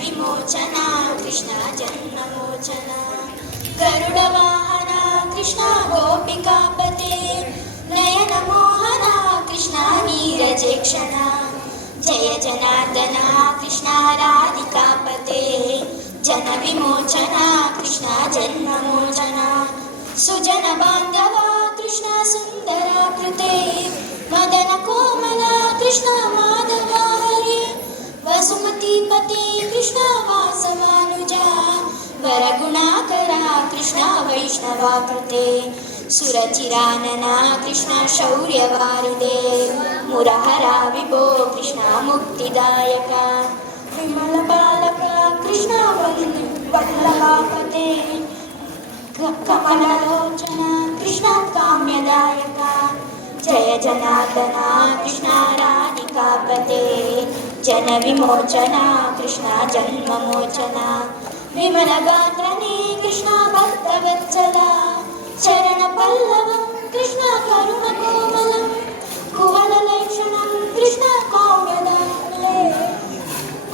विमोचना कृष्ण जन्ममोचना गरुडवाहना कृष्ण गोपिकापते नयनमोहना कृष्ण नीरजेक्षणा जय जनार्दना कृष्ण राधिकापते जनविमोचना कृष्ण जन्ममोचना सुजन बान्धवा कृष्ण सुन्दराकृते मदन कोमला कृष्ण माधवा हरे वसुमतीपते कृष्ण वासवानुजा वरगुणाकरा कृष्ण वैष्णवाकृते सुरचिरानना कृष्ण शौर्यवारिदे मुरहरा विभो कृष्ण मुक्तिदायका विमलबालका कृष्ण वल्लभापते कमललोचना कृष्ण काम्यदायका जय जनार्दना कृष्ण राधिकापते जनविमोचना कृष्ण जन्ममोचना विमलगात्रने कृष्ण भक्तवत्सला चरणपल्लवं कृष्ण करुणकोमलं कुवललक्षणं कृष्ण काम्यदायके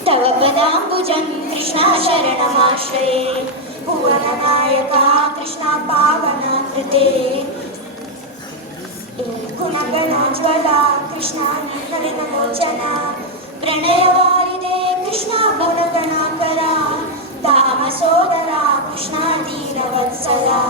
तव पदाम्बुजं कृष्ण शरणमाश्रये भुवननायका कृष्ण पावनाकृते गुणगणोज्ज्वला कृष्ण नलिनलोचना प्रणयवारिदे कृष्ण भवगणाकरा दामसोदरा कृष्ण दीनवत्सला